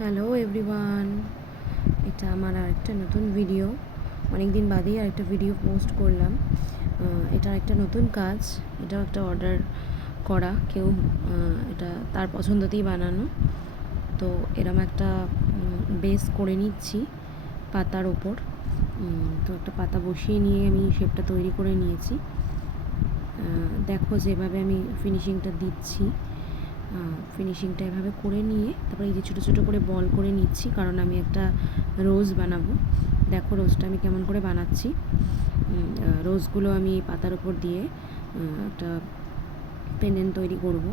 Hello everyone, এটা আমার আরেকটা নতুন ভিডিও। অনেক দিন বাদেই আরেকটা ভিডিও পোস্ট করলাম। এটা একটা নতুন কাজ, এটাও একটা অর্ডার করা কেউ, এটা তার পছন্দতেই বানানো। তো এরম একটা বেস করে নিচ্ছি পাতার ওপর। তো একটা পাতা বসিয়ে নিয়ে আমি শেপটা তৈরি করে নিয়েছি। দেখো যেভাবে আমি ফিনিশিংটা দিচ্ছি, ফিনিশিংটা এভাবে করে নিয়ে তারপরে এই যে ছোটো ছোটো করে বল করে নিচ্ছি, কারণ আমি একটা রোজ বানাবো। দেখো রোজটা আমি কেমন করে বানাচ্ছি। রোজগুলো আমি পাতার উপর দিয়ে একটা পেন্ডেন্ট তৈরি করব।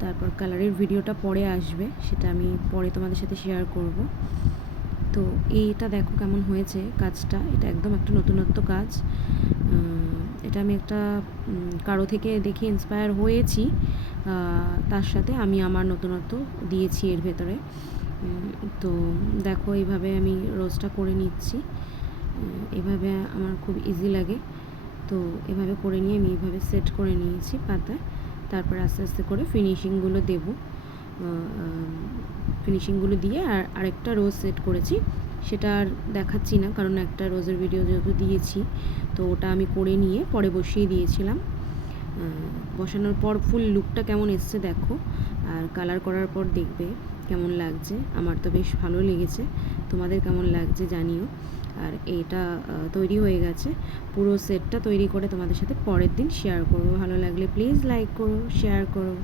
তারপর কালারের ভিডিওটা পরে আসবে, সেটা আমি পরে তোমাদের সাথে শেয়ার করব। তো এইটা দেখো কেমন হয়েছে কাজটা। এটা একদম একটা নতুনত্ব কাজ। এটা আমি একটা কারো থেকে দেখে ইন্সপায়ার হয়েছি, তার সাথে আমি আমার নতুনত্ব দিয়েছি এর ভেতরে। তো দেখো এইভাবে আমি রোজটা করে নিচ্ছি। এভাবে আমার খুব ইজি লাগে। তো এভাবে করে নিয়ে আমি এইভাবে সেট করে নিয়েছি পাতায়। তারপর আস্তে আস্তে করে ফিনিশিংগুলো দেবো। ফিনিশিংগুলো দিয়ে আরেকটা রোজ সেট করেছি, সেটা আর দেখাচ্ছি না, কারণ একটা রোজের ভিডিও যেহেতু দিয়েছি, তো ওটা আমি করে নিয়ে পরে বসিয়ে দিয়েছিলাম। বসানোর পর ফুল লুকটা কেমন এসছে দেখো, আর কালার করার পর দেখবে কেমন লাগছে। আমার তো বেশ ভালো লেগেছে, তোমাদের কেমন লাগছে জানিও। আর এটা তৈরি হয়ে গেছে, পুরো সেটটা তৈরি করে তোমাদের সাথে পরের দিন শেয়ার করবো। ভালো লাগলে প্লিজ লাইক করো, শেয়ার করো।